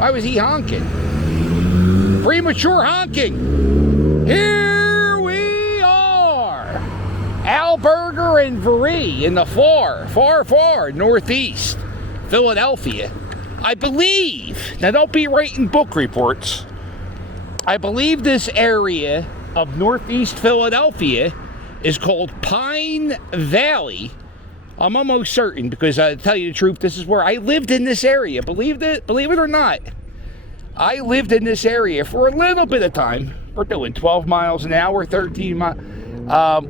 Why was he honking? Premature honking. Here we are. Alberger and Varee in the far northeast Philadelphia. I believe, now don't be writing book reports, I believe this area of northeast Philadelphia is called Pine Valley. I'm almost certain, because I tell you the truth, this is where I lived in this area. Believe it or not, I lived in this area for a little bit of time. We're doing 12 miles an hour, 13 miles.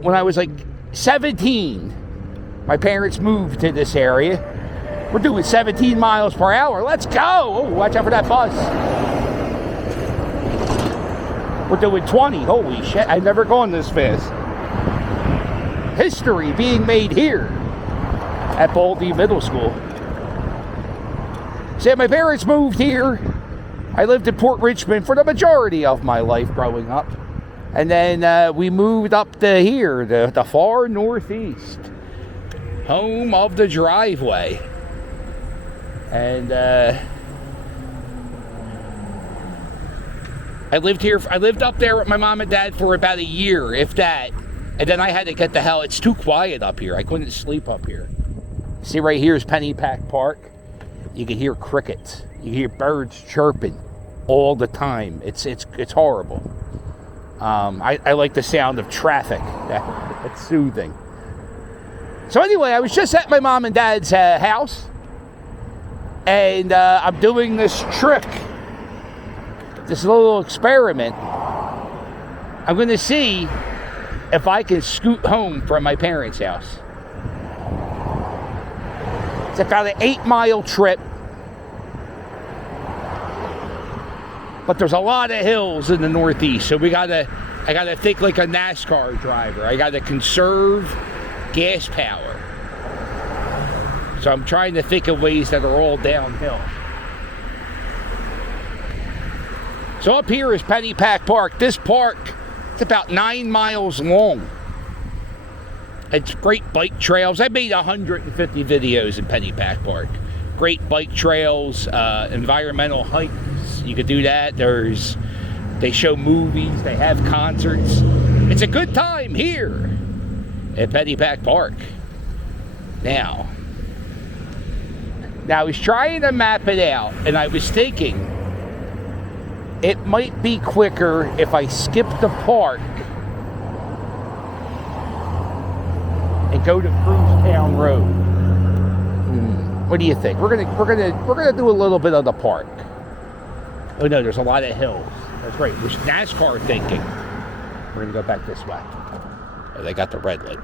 When I was like 17, my parents moved to this area. We're doing 17 miles per hour. Let's go. Oh, watch out for that bus. We're doing 20. Holy shit, I've never gone this fast. History being made here at Baldy Middle School. See, my parents moved here. I lived in Port Richmond for the majority of my life growing up. And then we moved up to here, the far northeast. Home of the driveway. And I lived up there with my mom and dad for about a year, if that. And then I had to get the hell, it's too quiet up here. I couldn't sleep up here. See, right here is Pennypack Park. You can hear crickets. You can hear birds chirping all the time. It's horrible. I like the sound of traffic. It's soothing. So anyway, I was just at my mom and dad's house. And I'm doing this trick. This little experiment. I'm going to see if I can scoot home from my parents' house. It's about an 8-mile trip. But there's a lot of hills in the northeast, so I gotta think like a NASCAR driver. I gotta conserve gas power. So I'm trying to think of ways that are all downhill. So up here is Pennypack Park. This park, it's about 9 miles long. It's great bike trails. I made 150 videos in Pennypack Park. Great bike trails, environmental hikes. You could do that. They show movies. They have concerts. It's a good time here at Pennypack Park. Now I was trying to map it out, and I was thinking it might be quicker if I skip the park and go to Cruisetown Road. What do you think? We're gonna do a little bit of the park. Oh no, there's a lot of hills. That's right. There's NASCAR thinking. We're gonna go back this way. Oh, they got the red light.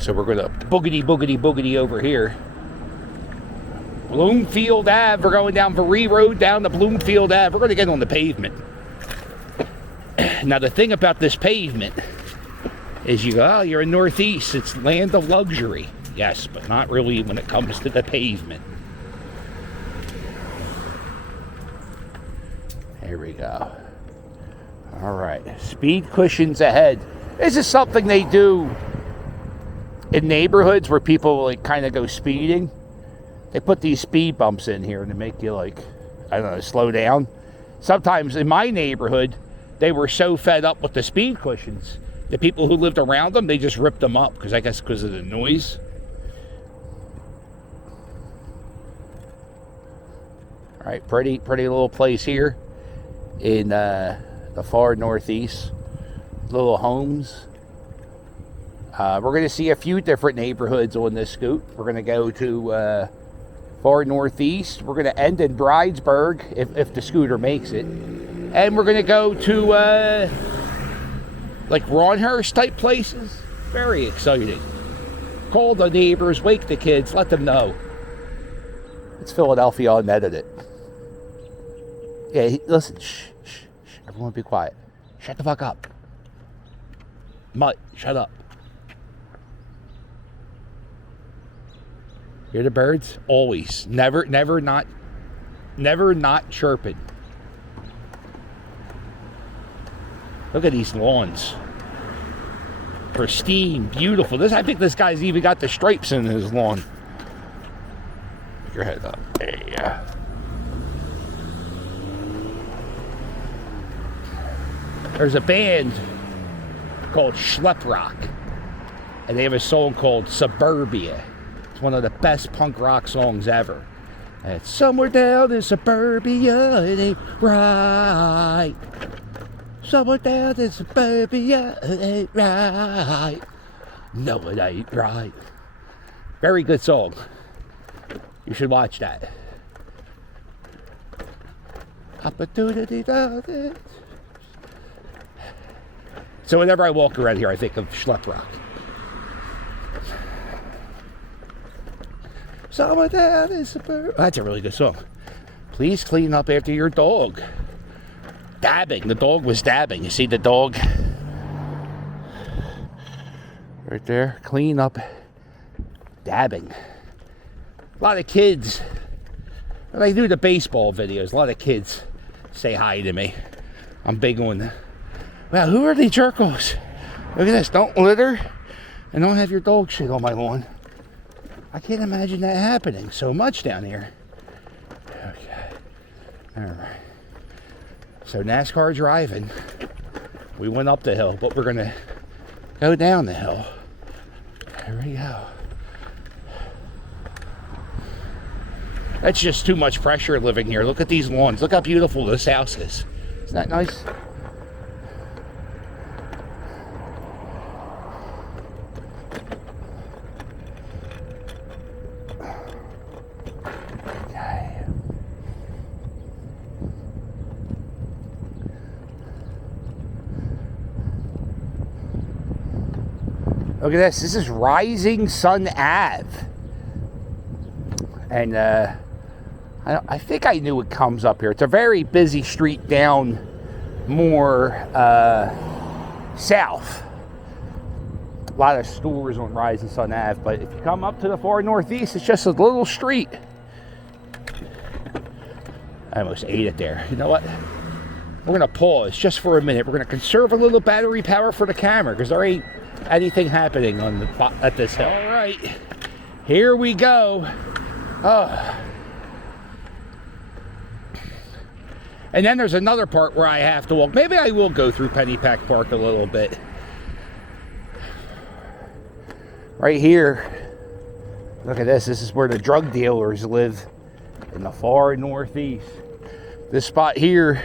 So we're gonna boogity over here. Bloomfield Ave. We're going down Varee Road down to Bloomfield Ave. We're gonna get on the pavement. Now the thing about this pavement is you're in Northeast. It's land of luxury. Yes, but not really when it comes to the pavement. Here we go. All right, speed cushions ahead. This is something they do in neighborhoods where people like kind of go speeding. They put these speed bumps in here and they make you like, I don't know, slow down. Sometimes in my neighborhood, they were so fed up with the speed cushions, the people who lived around them, they just ripped them up because I guess because of the noise. All right, pretty little place here in the far northeast. Little homes. We're going to see a few different neighborhoods on this scoot. We're going to go to far northeast. We're going to end in Bridesburg if the scooter makes it. And we're going to go to like Ronhurst type places. Very exciting. Call the neighbors, wake the kids, let them know. It's Philadelphia Unedited. Yeah, listen, shh. Everyone be quiet. Shut the fuck up. Mutt, shut up. Hear the birds? Always. Never not chirping. Look at these lawns. Pristine, beautiful. I think this guy's even got the stripes in his lawn. Your head up. There you go. There's a band called Schlep Rock, and they have a song called Suburbia. It's one of the best punk rock songs ever. And it's somewhere down in suburbia, it ain't right. Somewhere down in suburbia, it ain't right. No, it ain't right. Very good song. You should watch that. Opportunity. So whenever I walk around here, I think of Schlep Rock. Somewhere down in suburbia. That's a really good song. Please clean up after your dog. Dabbing. The dog was dabbing. You see the dog? Right there. Clean up. Dabbing. A lot of kids, when I do the baseball videos, a lot of kids say hi to me. I'm big on that. Wow, who are these jerkos? Look at this. Don't litter and don't have your dog shit on my lawn. I can't imagine that happening so much down here. Okay. All right. So NASCAR driving. We went up the hill, but we're going to go down the hill. There we go. That's just too much pressure living here. Look at these lawns. Look how beautiful this house is. Isn't that nice? Okay. Look at this. This is Rising Sun Ave. And I think I knew it comes up here. It's a very busy street down more south. A lot of stores on Rising Sun Ave, but if you come up to the far northeast, it's just a little street. I almost ate it there. You know what? We're going to pause just for a minute. We're going to conserve a little battery power for the camera because there ain't anything happening on at this hill. All right, here we go. And then there's another part where I have to walk. Maybe I will go through Pennypack Park a little bit. Right here, look at this. This is where the drug dealers live in the far northeast. This spot here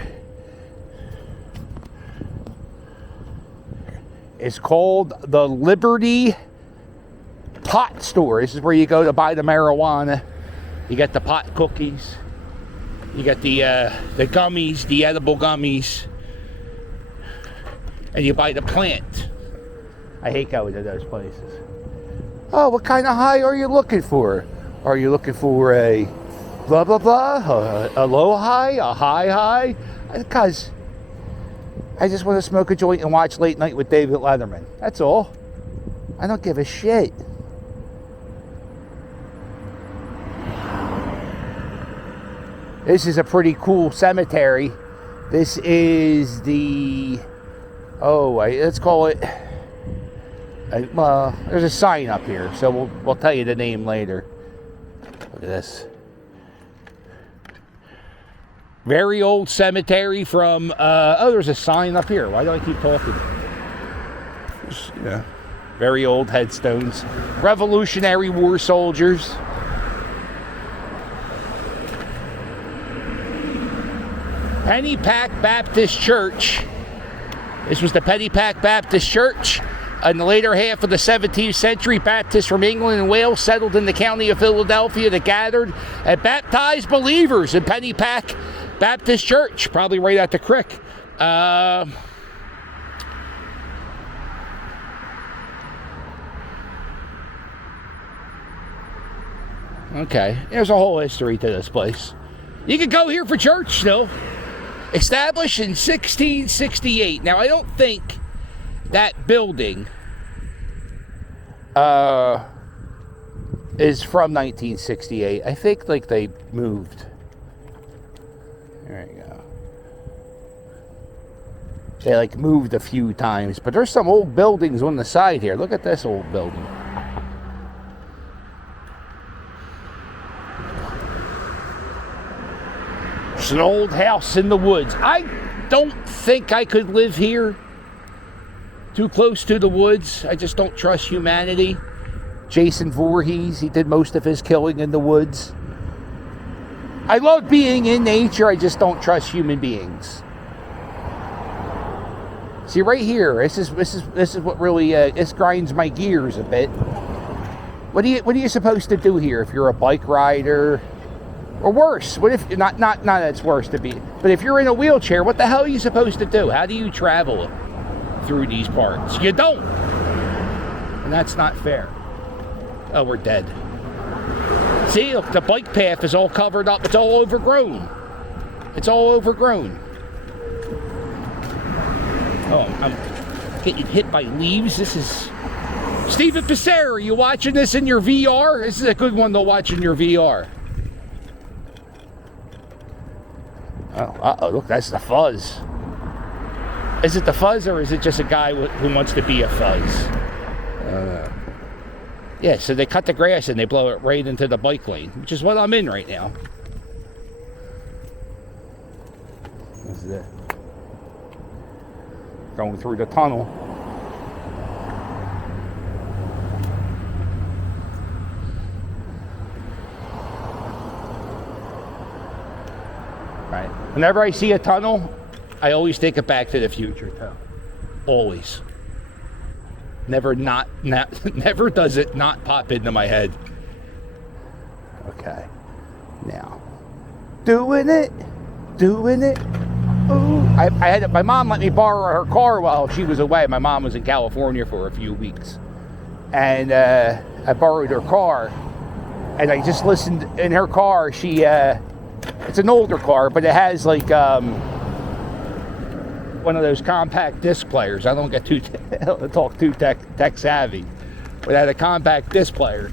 is called the Liberty Pot Store. This is where you go to buy the marijuana. You get the pot cookies. You got the gummies, the edible gummies, and you buy the plant. I hate going to those places. Oh, what kind of high are you looking for? Are you looking for a blah, blah, blah, a low high, a high? Because I just want to smoke a joint and watch Late Night with David Letterman. That's all. I don't give a shit. This is a pretty cool cemetery. This is the, let's call it, there's a sign up here, so we'll tell you the name later. Look at this. Very old cemetery from, there's a sign up here. Why do I keep talking? Yeah. Very old headstones. Revolutionary War soldiers. Pennypack Baptist Church. This was the Pennypack Baptist Church. In the later half of the 17th century, Baptists from England and Wales settled in the county of Philadelphia that gathered and baptized believers in Pennypack Baptist Church, probably right at the creek. Okay, there's a whole history to this place. You could go here for church still. Established in 1668. Now, I don't think that building is from 1968. I think, like, they moved. There you go. They, like, moved a few times. But there's some old buildings on the side here. Look at this old building. It's an old house in the woods. I don't think I could live here. Too close to the woods. I just don't trust humanity. Jason Voorhees, he did most of his killing in the woods. I love being in nature. I just don't trust human beings. See, right here, this is what really this grinds my gears a bit. What are you supposed to do here if you're a bike rider? Or worse, what if not that it's worse to be, but if you're in a wheelchair, what the hell are you supposed to do? How do you travel through these parts? You don't. And that's not fair. Oh, we're dead. See, look, the bike path is all covered up. It's all overgrown. It's all overgrown. Oh, I'm getting hit by leaves. This is... Stephen Passera, are you watching this in your VR? This is a good one to watch in your VR. Oh, look, that's the fuzz. Is it the fuzz, or is it just a guy who wants to be a fuzz? Yeah, so they cut the grass and they blow it right into the bike lane, which is what I'm in right now. This is it. Going through the tunnel. Right. Whenever I see a tunnel, I always take it back to the future, too. Always. Never never does it not pop into my head. Okay. Now. Doing it. Ooh. I had my mom let me borrow her car while she was away. My mom was in California for a few weeks. And I borrowed her car. And I just listened in her car. She it's an older car, but it has like one of those compact disc players. I don't get too tech savvy, but it had a compact disc player.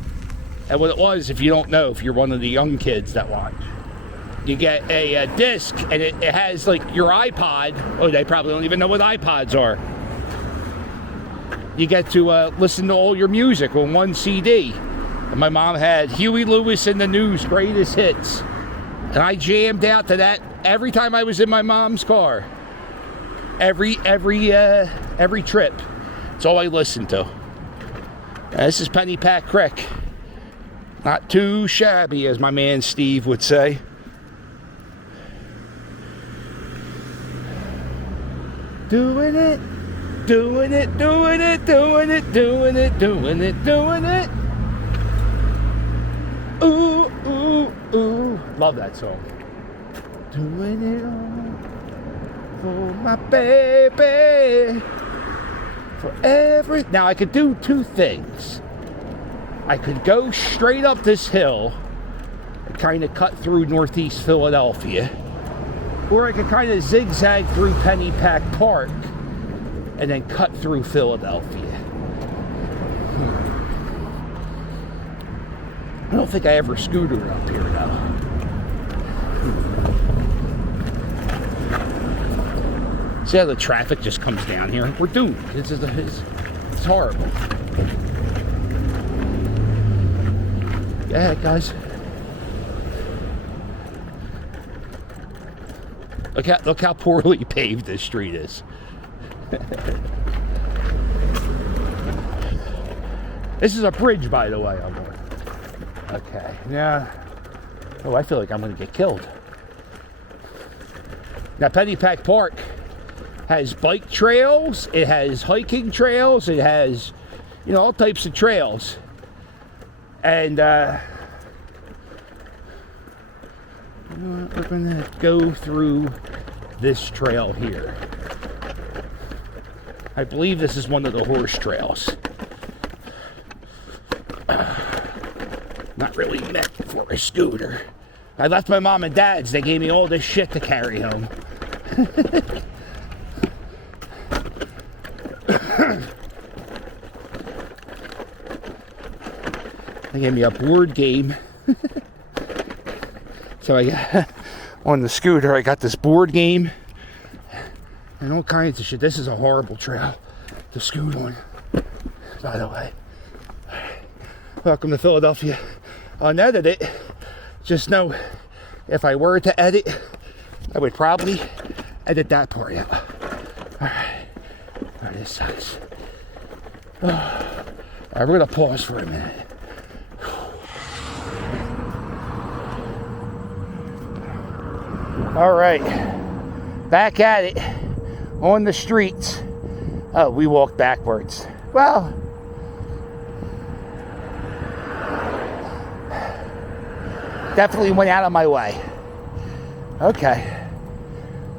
And what it was, if you don't know, if you're one of the young kids that watch, you get a disc, and it has like your iPod. Oh, they probably don't even know what iPods are. You get to listen to all your music on one CD. And my mom had Huey Lewis and the News Greatest Hits. And I jammed out to that every time I was in my mom's car. Every trip. It's all I listened to. This is Pennypack Creek. Not too shabby, as my man Steve would say. Doing it. Ooh, ooh, ooh. Love that song. Doing it all for my baby. Now I could do two things. I could go straight up this hill and kind of cut through northeast Philadelphia. Or I could kind of zigzag through Pennypack Park and then cut through Philadelphia. I don't think I ever scootered up here, though. See how the traffic just comes down here? We're doomed. It's horrible. Go ahead, guys. Look how poorly paved this street is. This is a bridge, by the way, I'm on. Okay, now, oh, I feel like I'm going to get killed. Now, Pennypack Park has bike trails, it has hiking trails, it has, all types of trails. And, we're going to go through this trail here. I believe this is one of the horse trails. Not really meant for a scooter. I left my mom and dad's. They gave me all this shit to carry home. They gave me a board game. So I got on the scooter, I got this board game and all kinds of shit. This is a horrible trail to scoot on, by the way. Welcome to Philadelphia. Unedited. Just know, if I were to edit, I would probably edit that part out. Alright. Alright, this sucks. Alright, we're gonna pause for a minute. Alright. Back at it. On the streets. Oh, we walked backwards. Well, definitely went out of my way. Okay.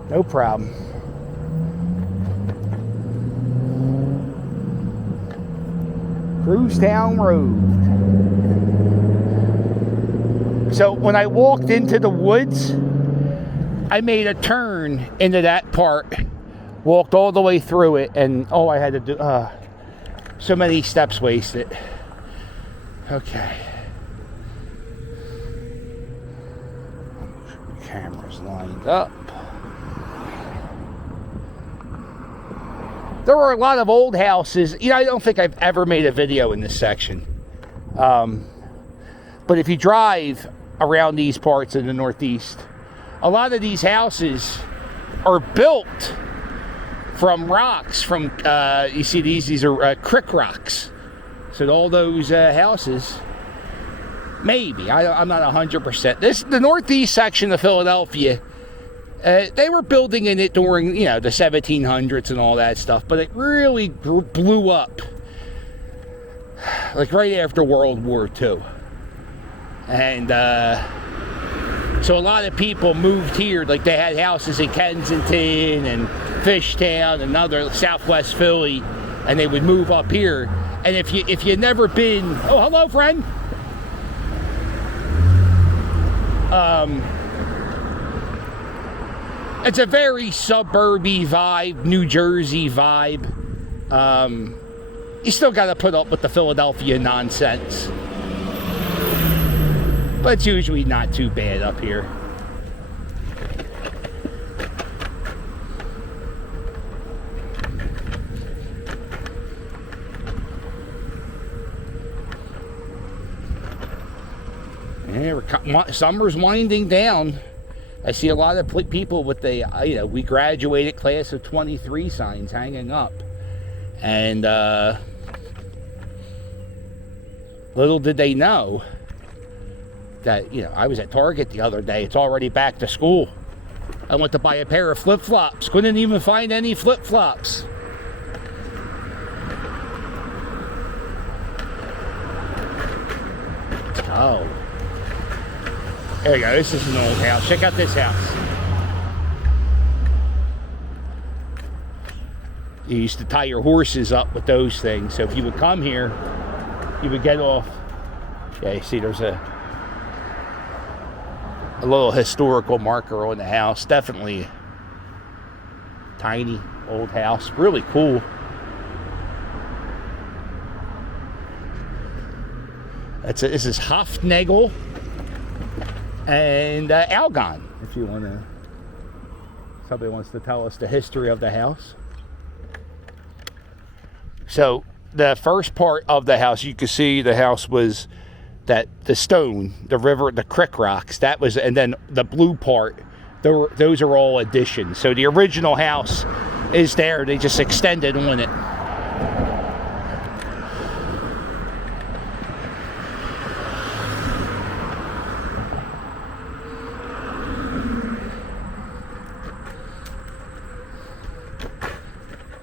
No problem. Cruise Town Road. So when I walked into the woods, I made a turn into that part, walked all the way through it, and all I had to do, so many steps wasted. Okay. Cameras lined up. There are a lot of old houses. You know, I don't think I've ever made a video in this section. But if you drive around these parts in the Northeast, a lot of these houses are built from rocks, from, you see these are crick rocks. So all those houses, maybe, I'm not 100%. The Northeast section of Philadelphia, they were building in it during, you know, the 1700s and all that stuff, but it really blew up, like right after World War II. And, so a lot of people moved here, like they had houses in Kensington and Fishtown and other Southwest Philly, and they would move up here. And if you've never been, oh, hello, friend. It's a very suburby vibe, New Jersey vibe. You still got to put up with the Philadelphia nonsense. But it's usually not too bad up here. Yeah, summer's winding down. I see a lot of people with the, you know, we graduated class of 23 signs hanging up. And little did they know that, you know, I was at Target the other day. It's already back to school. I went to buy a pair of flip-flops. Couldn't even find any flip-flops. Oh. There you go. This is an old house. Check out this house. You used to tie your horses up with those things. So if you would come here, you would get off. Yeah, you see there's a little historical marker on the house. Definitely tiny old house. Really cool. This is Hofnagel and Algon. If you want to, somebody wants to tell us the history of the house. So the first part of the house, you can see the house was that the stone, the river, the crick rocks, that was, and then the blue part, those are all additions. So the original house is there. They just extended on it.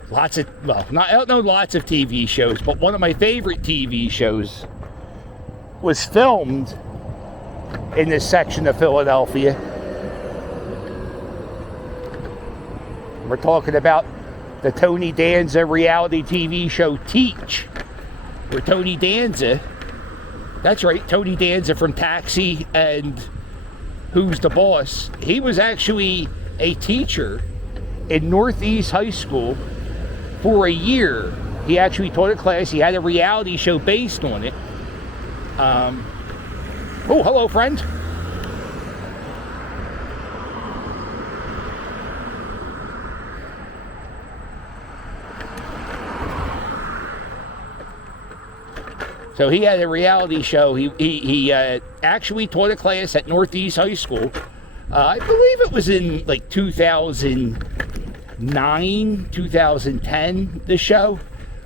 Lots of, well, I don't know lots of TV shows, but one of my favorite TV shows was filmed in this section of Philadelphia. We're talking about the Tony Danza reality TV show Teach, where Tony Danza, that's right, Tony Danza from Taxi and Who's the Boss, he was actually a teacher in Northeast High School for a year. He actually taught a class. He had a reality show based on it. Oh, hello, friend. So he had a reality show. He actually taught a class at Northeast High School. I believe it was in like 2000. 2010, the show.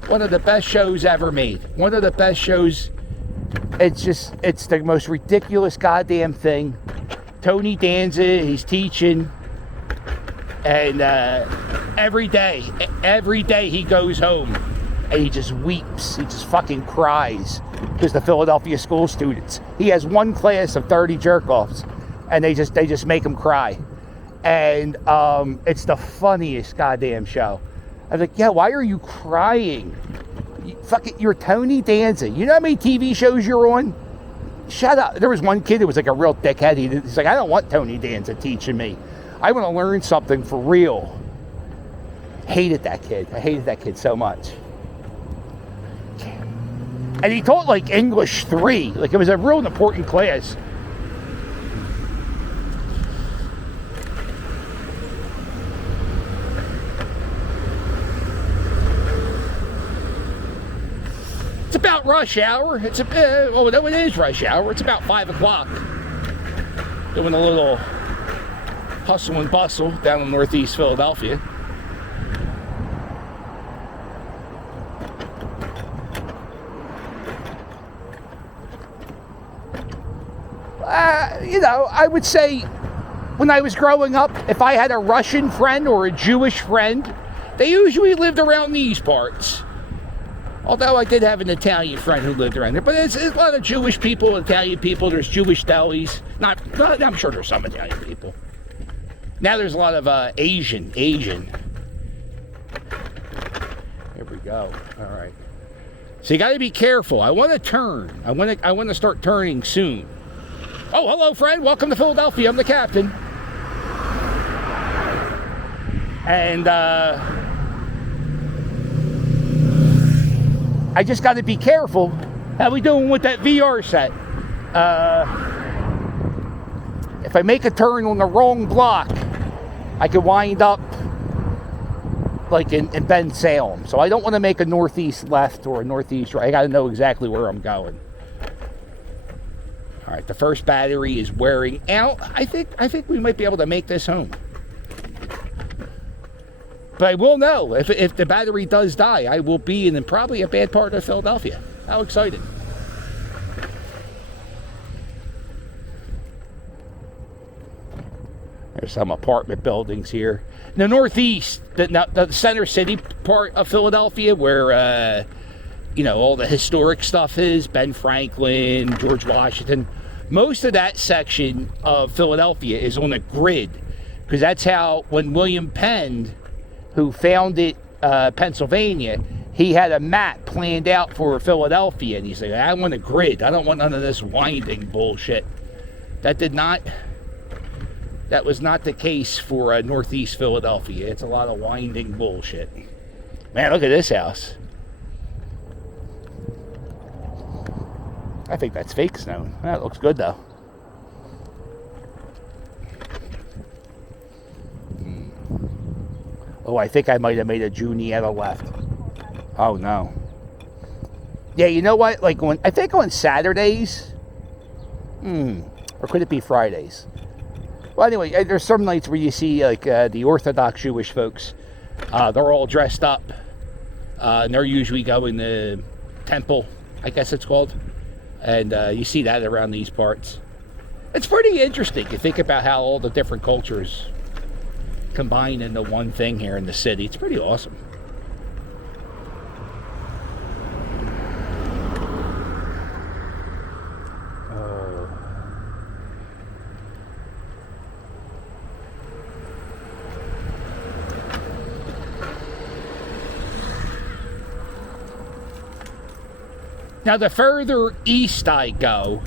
One of the best shows ever made. One of the best shows. It's the most ridiculous goddamn thing. Tony Danza, he's teaching. And every day he goes home and he just weeps. He just fucking cries because the Philadelphia school students. He has one class of 30 jerk-offs and they just make him cry. And it's the funniest goddamn show. I was like, yeah, why are you crying? You're Tony Danza. You know how many TV shows you're on? Shut up. There was one kid who was like a real dickhead. He's like, I don't want Tony Danza teaching me. I want to learn something for real. Hated that kid. I hated that kid so much. And he taught like English 3. Like it was a real important class. It's about rush hour. It is rush hour. It's about 5 o'clock. Doing a little hustle and bustle down in northeast Philadelphia. I would say when I was growing up, if I had a Russian friend or a Jewish friend, they usually lived around these parts. Although I did have an Italian friend who lived around there. But it's a lot of Jewish people, Italian people. There's Jewish delis. I'm sure there's some Italian people. Now there's a lot of Asian. Here we go. All right. So you got to be careful. I want to turn. I want to start turning soon. Oh, hello, friend. Welcome to Philadelphia. I'm the captain. And I just got to be careful. How we doing with that VR set? If I make a turn on the wrong block, I could wind up like in Ben Salem. So I don't want to make a northeast left or a northeast right. I got to know exactly where I'm going. All right, the first battery is wearing out. I think we might be able to make this home. But I will know if the battery does die. I will be in probably a bad part of Philadelphia. How excited! There's some apartment buildings here. In the northeast, the center city part of Philadelphia, where all the historic stuff is, Ben Franklin, George Washington. Most of that section of Philadelphia is on a grid, because that's how, when William Penn, who founded Pennsylvania, he had a map planned out for Philadelphia, and he's like, I want a grid. I don't want none of this winding bullshit. That was not the case for northeast Philadelphia. It's a lot of winding bullshit. Man, look at this house. I think that's fake snow. That looks good, though. Oh, I think I might have made a Junietta left. Oh, no. Yeah, you know what? Like, I think on Saturdays. Or could it be Fridays? Well, anyway, there's some nights where you see, like, the Orthodox Jewish folks. They're all dressed up. And they're usually going to temple, I guess it's called. And you see that around these parts. It's pretty interesting to think about how all the different cultures combine into one thing here in the city. It's pretty awesome. Now, the further east I go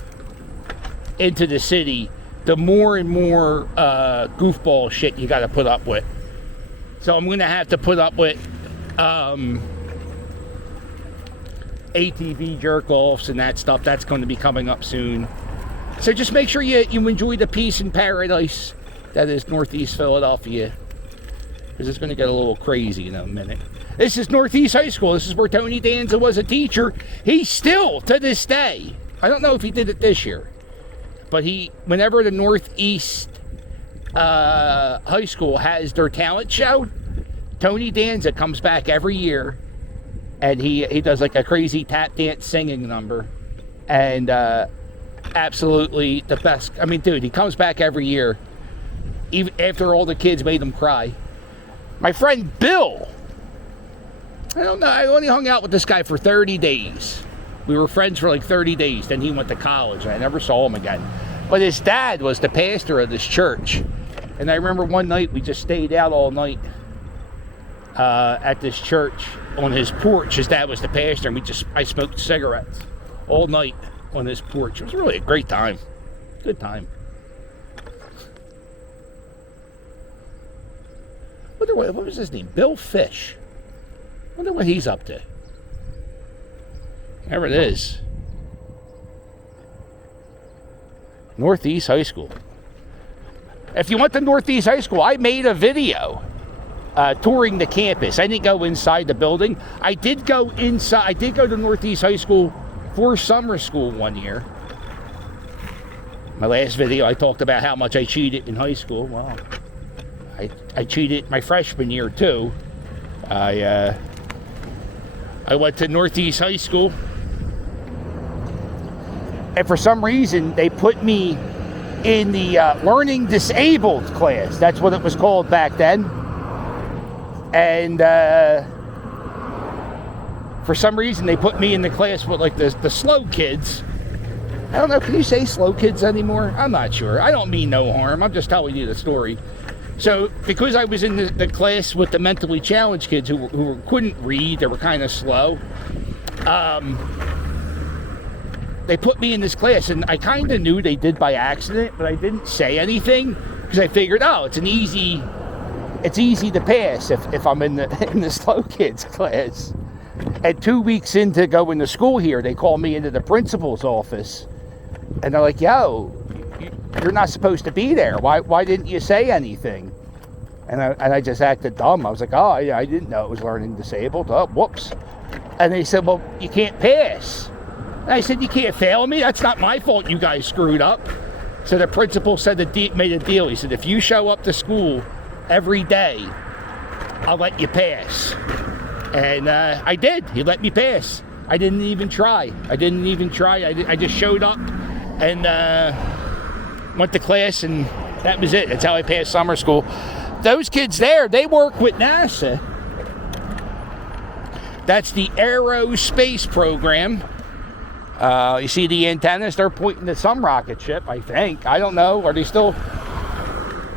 into the city, the more and more goofball shit you got to put up with. So I'm going to have to put up with ATV jerk-offs and that stuff. That's going to be coming up soon. So just make sure you enjoy the peace and paradise that is northeast Philadelphia, because it's going to get a little crazy in a minute. This is Northeast High School. This is where Tony Danza was a teacher. He's still, to this day, I don't know if he did it this year, but whenever the Northeast High School has their talent show, Tony Danza comes back every year, and he does like a crazy tap dance singing number, and absolutely the best. I mean, dude, he comes back every year, even after all the kids made him cry. My friend Bill, I don't know, I only hung out with this guy for 30 days. We were friends for like 30 days. Then he went to college, and I never saw him again. But his dad was the pastor of this church. And I remember one night we just stayed out all night at this church on his porch. His dad was the pastor, and I smoked cigarettes all night on his porch. It was really a great time. Good time. What was his name? Bill Fish. Wonder what he's up to. There it is. Northeast High School. If you went to Northeast High School, I made a video touring the campus. I didn't go inside the building. I did go inside. I did go to Northeast High School for summer school one year. My last video, I talked about how much I cheated in high school. Well, I cheated my freshman year too. I went to Northeast High School, and for some reason they put me in the learning disabled class. That's what it was called back then. And for some reason they put me in the class with like the slow kids. I don't know, can you say slow kids anymore? I'm not sure. I don't mean no harm. I'm just telling you the story. So because I was in the class with the mentally challenged kids who couldn't read, they were kind of slow, they put me in this class, and I kind of knew they did by accident, but I didn't say anything because I figured, oh, it's easy to pass if I'm in the slow kids class. And 2 weeks into going to school here, they called me into the principal's office, and they're like, yo, you're not supposed to be there. Why didn't you say anything? And I just acted dumb. I was like, oh, I didn't know it was learning disabled. Oh, whoops. And they said, well, you can't pass. And I said, you can't fail me. That's not my fault you guys screwed up. So the principal said made a deal. He said, if you show up to school every day, I'll let you pass. And I did. He let me pass. I didn't even try. I just showed up and went to class, and that was it. That's how I passed summer school. Those kids there, they work with NASA. That's the aerospace program. You see the antennas? They're pointing to some rocket ship, I think. I don't know. Are they still?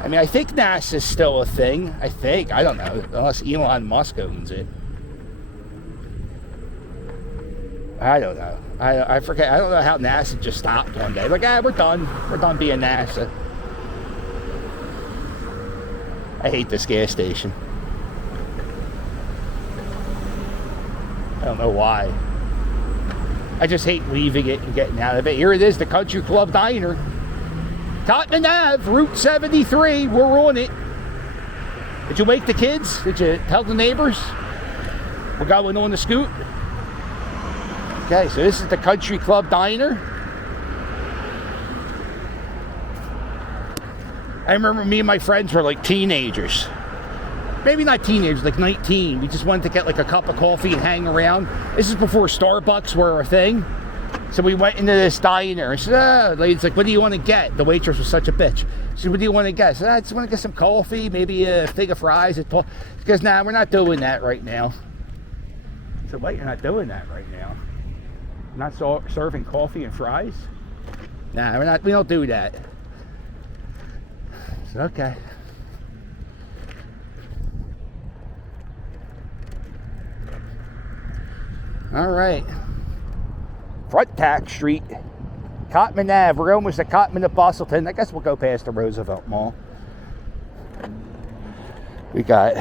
I mean, I think NASA's still a thing. I think. I don't know. Unless Elon Musk owns it. I don't know. I forget. I don't know how NASA just stopped one day. Like, we're done. We're done being NASA. I hate this gas station. I don't know why. I just hate leaving it and getting out of it. Here it is, the Country Club Diner. Cotman Ave, Route 73. We're on it. Did you wake the kids? Did you tell the neighbors? We're going on the scoot. Okay, so this is the Country Club Diner. I remember me and my friends were like teenagers. Maybe not teenagers, like 19. We just wanted to get like a cup of coffee and hang around. This is before Starbucks were a thing. So we went into this diner. I said, lady's like, what do you want to get? The waitress was such a bitch. She said, what do you want to get? I said, I just want to get some coffee, maybe a thing of fries. She goes, nah, we're not doing that right now. I said, what, you're not doing that right now? Not serving coffee and fries? Nah, we don't do that. I said, okay. All right. Front Street, Cotman Ave. We're almost at Cotman to Bustleton. I guess we'll go past the Roosevelt Mall. We got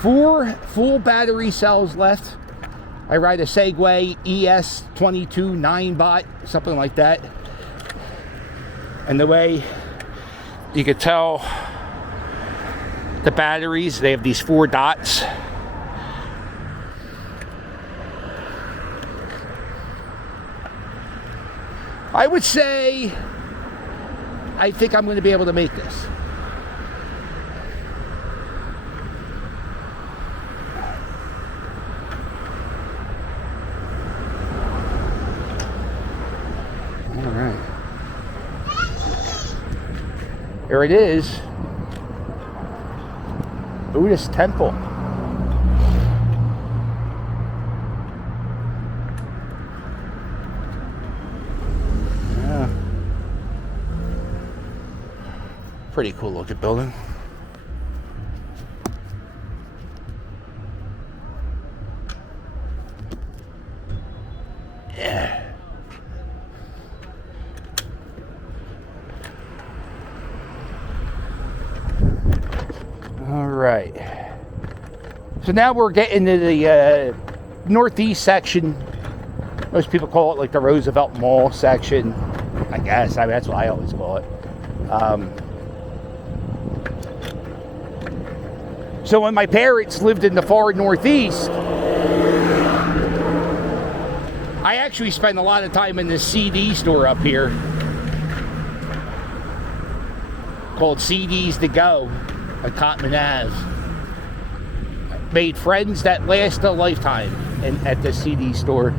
4 full battery cells left. I ride a Segway ES22 9-bot, something like that. And the way you could tell the batteries, they have these 4 dots. I would say I think I'm going to be able to make this. There it is. Buddhist temple. Yeah. Pretty cool looking building. Yeah. All right. So now we're getting to the northeast section. Most people call it like the Roosevelt Mall section. I guess. I mean, that's what I always call it. So when my parents lived in the far northeast, I actually spent a lot of time in this CD store up here called CDs to Go on Cotman Ave. Made friends that last a lifetime at the CD store.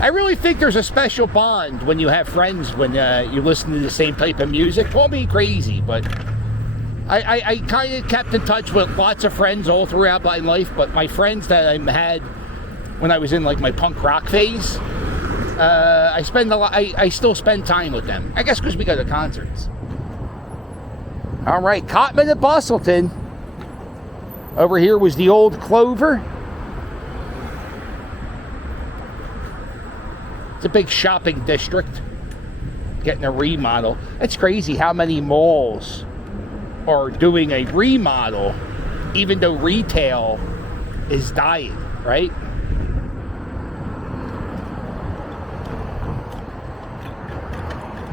I really think there's a special bond when you have friends when you listen to the same type of music. Call me crazy, but I kind of kept in touch with lots of friends all throughout my life. But my friends that I had when I was in like my punk rock phase, I still spend time with them. I guess because we go to concerts. All right, Cotman and Bustleton. Over here was the old Clover. It's a big shopping district. Getting a remodel. It's crazy how many malls are doing a remodel, even though retail is dying, right?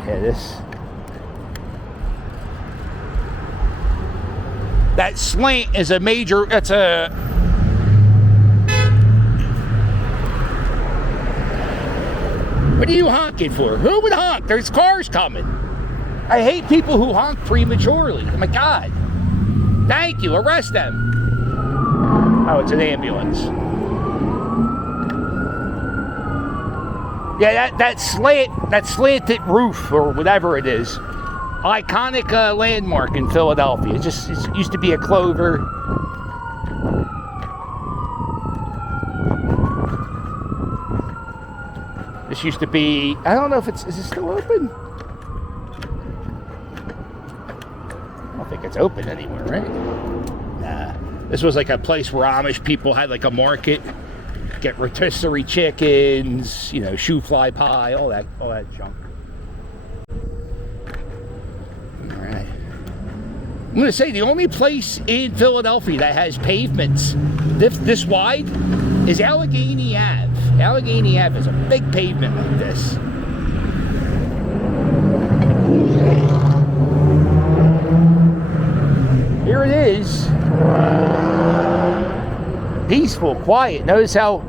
Yeah, that slant is a major, that's a, what are you honking for? Who would honk? There's cars coming. I hate people who honk prematurely. Oh my God. Thank you, arrest them. Oh, it's an ambulance. Yeah, that slanted roof or whatever it is. Iconic landmark in Philadelphia. It used to be a Clover. This used to be, I don't know if is it still open? I don't think it's open anymore, right? Nah. This was like a place where Amish people had like a market, get rotisserie chickens, you know, shoe fly pie, all that junk. I'm going to say the only place in Philadelphia that has pavements this wide is Allegheny Ave. Allegheny Ave is a big pavement like this. Here it is. Peaceful, quiet. Notice how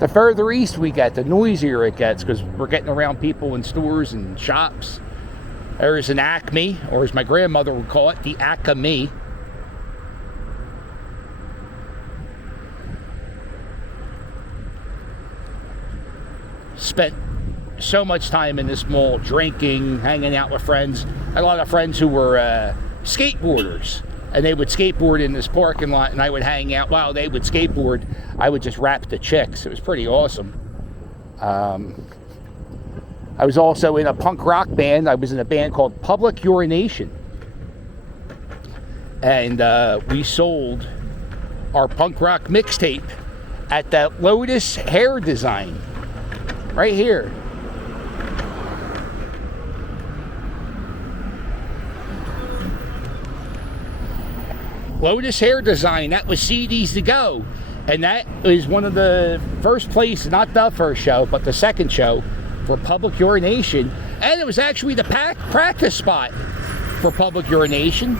the further east we get, the noisier it gets because we're getting around people in stores and shops. There's an Acme, or as my grandmother would call it, the Acme. Spent so much time in this mall, drinking, hanging out with friends. I had a lot of friends who were skateboarders, and they would skateboard in this parking lot, and I would hang out while they would skateboard. I would just rap the chicks. It was pretty awesome. I was also in a punk rock band. I was in a band called Public Urination. And we sold our punk rock mixtape at that Lotus Hair Design. Right here. Lotus Hair Design, that was CDs to Go. And that was one of the first places, not the first show, but the second show for Public Urination. And it was actually the practice spot for Public Urination.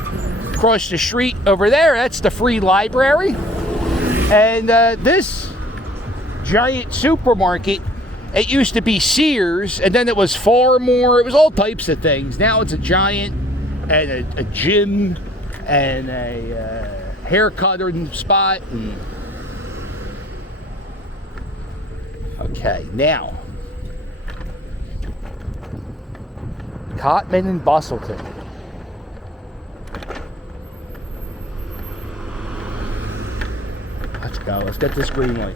Across the street over there, that's the free library. And this giant supermarket, it used to be Sears, and then it was Farmore. It was all types of things. Now it's a giant and a gym and a haircutter spot. And okay, now Cotman and Bustleton. Let's go. Let's get this green light.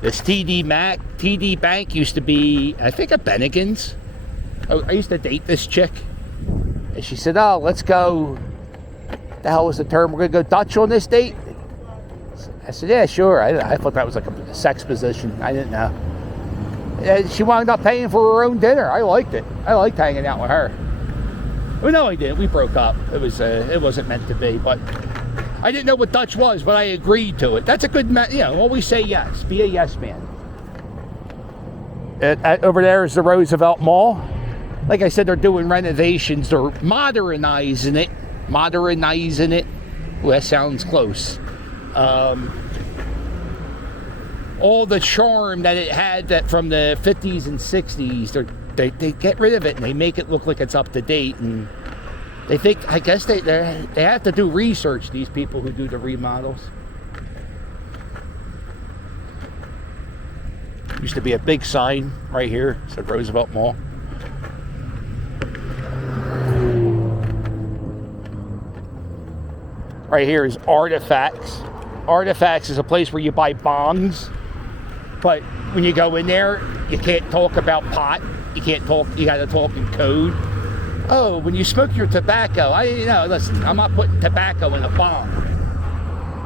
This TD Bank used to be, I think, a Bennigan's. I used to date this chick. And she said, oh, let's go. The hell was the term? We're going to go Dutch on this date? I said, yeah, sure. I thought that was like a sex position. I didn't know. And she wound up paying for her own dinner. I liked it. I liked hanging out with her. Well, no, I didn't. We broke up. It wasn't meant to be. But I didn't know what Dutch was, but I agreed to it. That's a good, always say yes. Be a yes man. Over there is the Roosevelt Mall. Like I said, they're doing renovations. They're modernizing it. Ooh, that sounds close. All the charm that it had from the 50s and 60s, they get rid of it and they make it look like it's up to date. And they think, I guess they have to do research, these people who do the remodels. Used to be a big sign right here, it said Roosevelt Mall. Right here is Artifacts. Artifacts is a place where you buy bongs, but when you go in there, you can't talk about pot. You gotta talk in code. Oh, when you smoke your tobacco, listen, I'm not putting tobacco in a bong.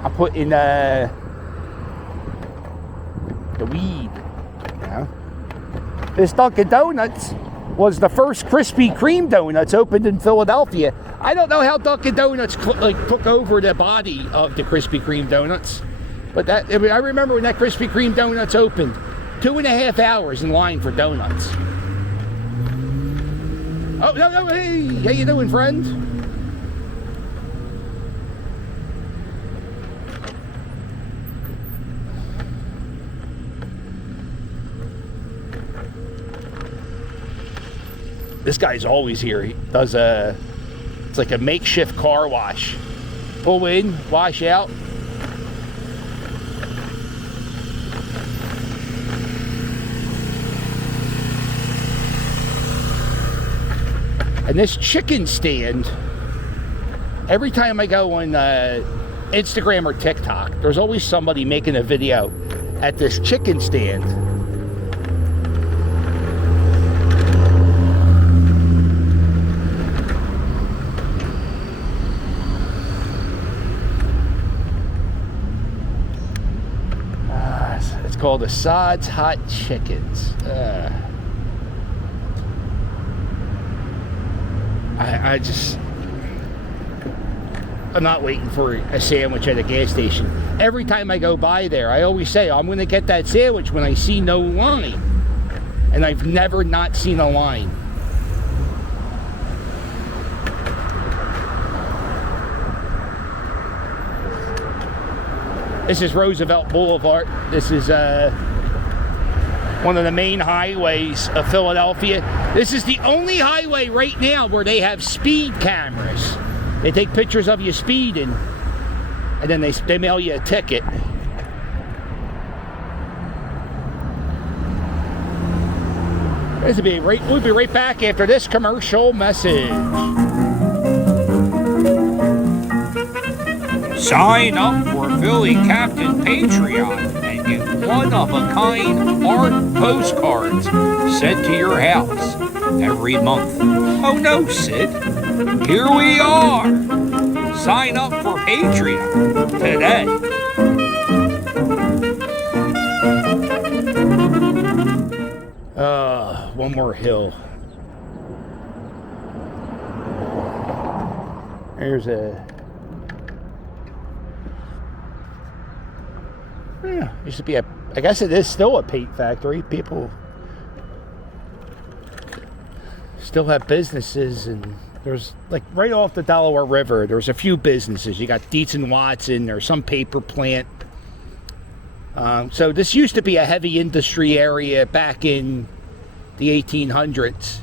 I'm putting the weed. This Dunkin' Donuts was the first Krispy Kreme donuts opened in Philadelphia. I don't know how Dunkin' Donuts took over the body of the Krispy Kreme donuts, but I remember when that Krispy Kreme donuts opened, 2.5 hours in line for donuts. Oh, no, hey, how you doing, friend? This guy's always here. He does it's like a makeshift car wash. Pull in, wash out. And this chicken stand, every time I go on Instagram or TikTok, there's always somebody making a video at this chicken stand. It's called Assad's Hot Chickens. I'm not waiting for a sandwich at a gas station. Every time I go by there, I always say, I'm going to get that sandwich when I see no line. And I've never not seen a line. This is Roosevelt Boulevard. This is one of the main highways of Philadelphia. This is the only highway right now where they have speed cameras. They take pictures of you speeding, and then they mail you a ticket. We'll be right back after this commercial message. Sign up for Philly Captain Patreon and get one-of-a-kind art postcards sent to your house every month. Oh no, Sid. Here we are. Sign up for Patreon today. One more hill. There's used to be I guess it is still a paint factory. People still have businesses, and there's like right off the Delaware River, there's a few businesses. You got Dietz and Watson, there's some paper plant. So this used to be a heavy industry area back in the 1800s,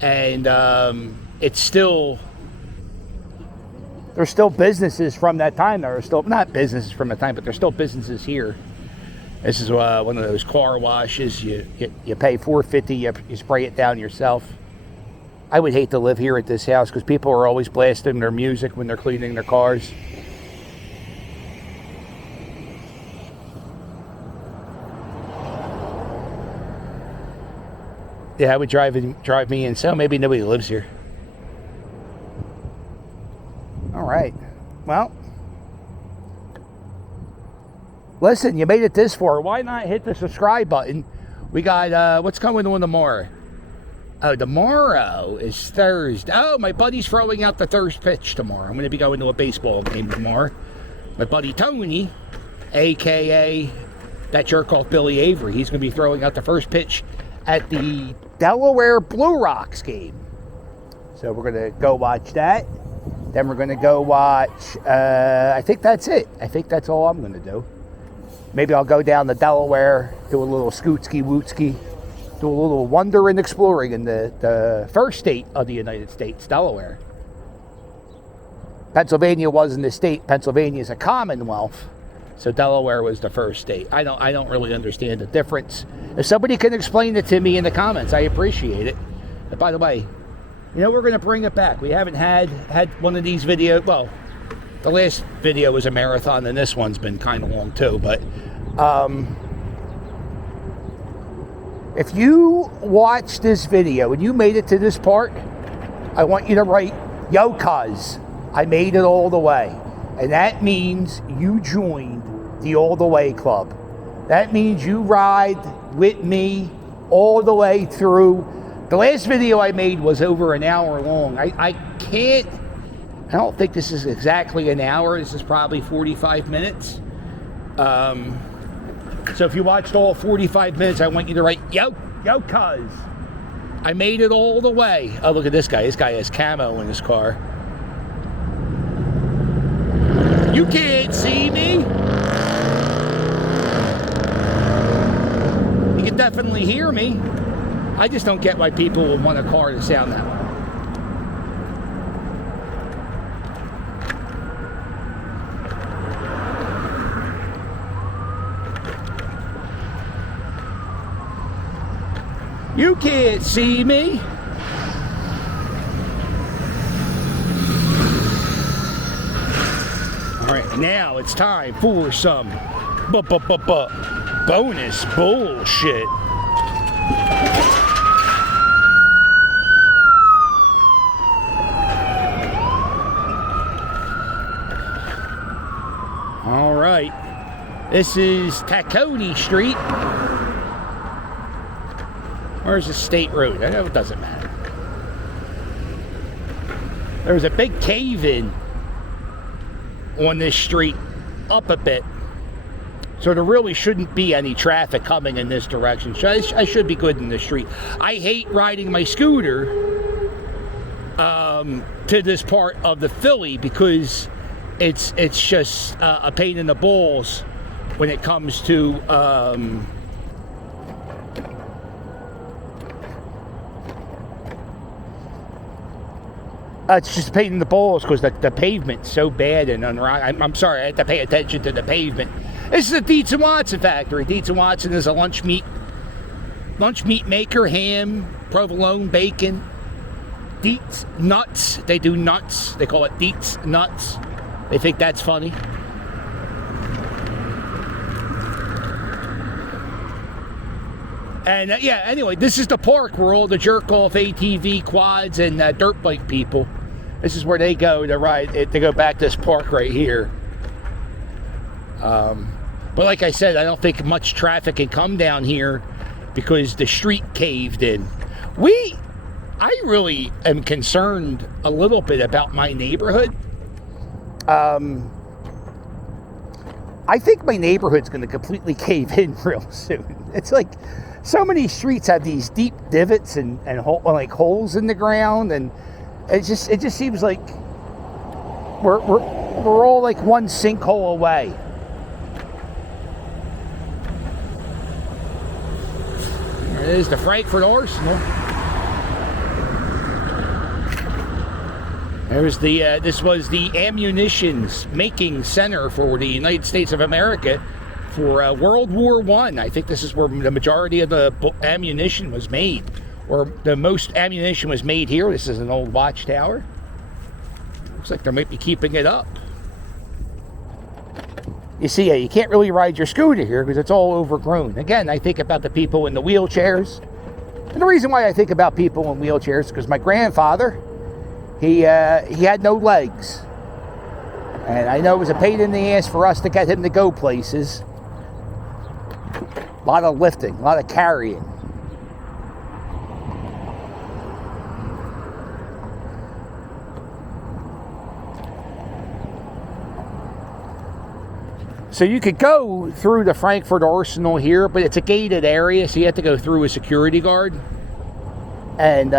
and it's still, there's still businesses from that time. There are still not businesses from the time, but there's still businesses here. This is one of those car washes. You pay $4.50. You spray it down yourself. I would hate to live here at this house because people are always blasting their music when they're cleaning their cars. Yeah, it would drive me insane. Maybe nobody lives here. All right. Well, listen, you made it this far. Why not hit the subscribe button? We got, what's coming on tomorrow? Oh, tomorrow is Thursday. Oh, my buddy's throwing out the first pitch tomorrow. I'm going to be going to a baseball game tomorrow. My buddy Tony, a.k.a. that jerk off Billy Avery, he's going to be throwing out the first pitch at the Delaware Blue Rocks game. So we're going to go watch that. Then we're going to go watch, I think that's it. I think that's all I'm going to do. Maybe I'll go down to Delaware, do a little scootski-wootski, do a little wonder and exploring in the first state of the United States, Delaware. Pennsylvania wasn't a state. Pennsylvania is a commonwealth. So Delaware was the first state. I don't really understand the difference. If somebody can explain it to me in the comments, I appreciate it. And by the way, you know, we're going to bring it back. We haven't had one of these videos. Well, the last video was a marathon, and this one's been kind of long too. But if you watch this video and you made it to this part, I want you to write, "Yo, cuz, I made it all the way." And that means you joined the All the Way Club. That means you ride with me all the way through. The last video I made was over an hour long. I don't think this is exactly an hour. This is probably 45 minutes. So if you watched all 45 minutes, I want you to write, yo, cuz, I made it all the way. Oh, look at this guy. This guy has camo in his car. You can't see me. You can definitely hear me. I just don't get why people would want a car to sound that loud. You can't see me. All right, now it's time for some bonus bullshit. All right, this is Tacony Street. Where's the state road? I know it doesn't matter. There was a big cave-in on this street up a bit. So there really shouldn't be any traffic coming in this direction. So I should be good in the street. I hate riding my scooter to this part of the Philly because it's just a pain in the balls when it comes to it's just a pain in the balls because the pavement's so bad and I'm sorry, I have to pay attention to the pavement. This is a Dietz & Watson factory. Dietz & Watson is a lunch meat maker, ham, provolone, bacon, Dietz nuts. They do nuts. They call it Dietz nuts. They think that's funny. And yeah, anyway, this is the park where all the jerk-off ATV, quads, and dirt bike people, this is where they go to ride, to go back to this park right here. But like I said, I don't think much traffic can come down here because the street caved in. I really am concerned a little bit about my neighborhood. I think my neighborhood's going to completely cave in real soon. It's like so many streets have these deep divots and like holes in the ground, and it just seems like we're all like one sinkhole away. There it is, the Frankford Arsenal. This was the ammunitions making center for the United States of America for World War I. I think this is where the majority of the ammunition was made, or the most ammunition was made here. This is an old watchtower. Looks like they might be keeping it up. You see, you can't really ride your scooter here because it's all overgrown. Again, I think about the people in the wheelchairs. And the reason why I think about people in wheelchairs is because my grandfather, he had no legs. And I know it was a pain in the ass for us to get him to go places. A lot of lifting, a lot of carrying. So you could go through the Frankford Arsenal here, but it's a gated area, so you have to go through a security guard. And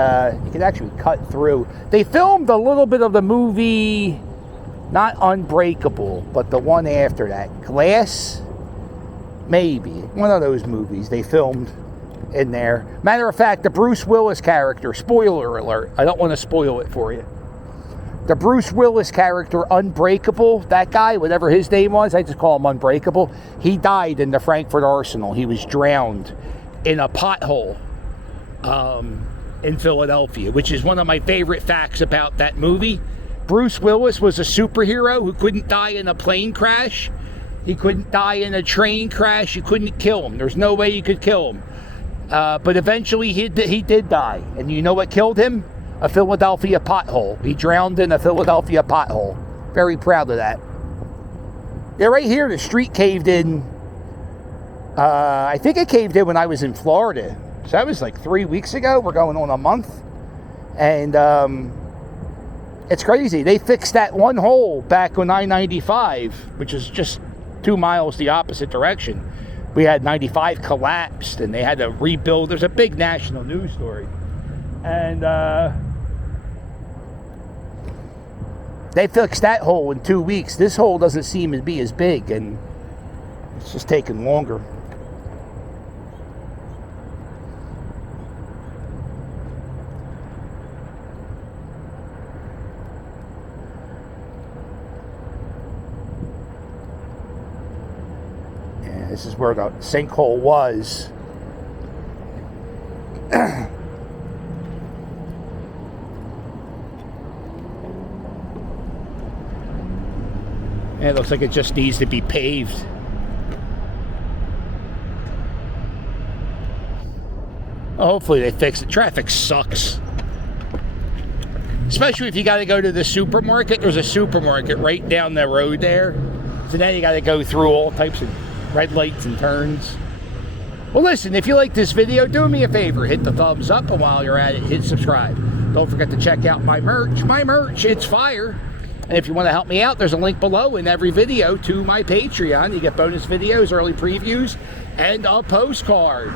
you can actually cut through. They filmed a little bit of the movie, not Unbreakable, but the one after that. Glass? Maybe. One of those movies they filmed in there. Matter of fact, the Bruce Willis character, spoiler alert, I don't want to spoil it for you. The Bruce Willis character, Unbreakable, that guy, whatever his name was, I just call him Unbreakable, he died in the Frankfurt Arsenal. He was drowned in a pothole in Philadelphia, which is one of my favorite facts about that movie. Bruce Willis was a superhero who couldn't die in a plane crash. He couldn't die in a train crash. You couldn't kill him. There's no way you could kill him. But eventually he did die. And you know what killed him? A Philadelphia pothole. He drowned in a Philadelphia pothole. Very proud of that. Yeah, right here, the street caved in. I think it caved in when I was in Florida. So that was like 3 weeks ago. We're going on a month. And it's crazy. They fixed that one hole back on I-95, which is just 2 miles the opposite direction. We had 95 collapsed, and they had to rebuild. There's a big national news story. And they fixed that hole in 2 weeks. This hole doesn't seem to be as big, and it's just taking longer. Yeah, this is where the sinkhole was. It looks like it just needs to be paved. Hopefully they fix it. Traffic sucks. Especially if you got to go to the supermarket. There's a supermarket right down the road there. So now you got to go through all types of red lights and turns. Well, listen, if you like this video, do me a favor. Hit the thumbs up, and while you're at it, hit subscribe. Don't forget to check out my merch. My merch, it's fire. And if you want to help me out, there's a link below in every video to my Patreon. You get bonus videos, early previews, and a postcard.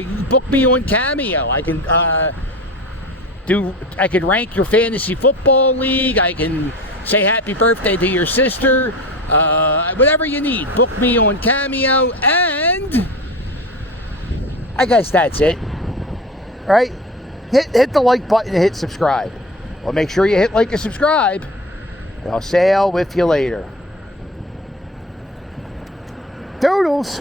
You book me on Cameo. I can rank your fantasy football league. I can say happy birthday to your sister. Whatever you need, book me on Cameo. And I guess that's it. All right? Hit the like button and hit subscribe. Well, make sure you hit like and subscribe, and I'll sail with you later. Toodles!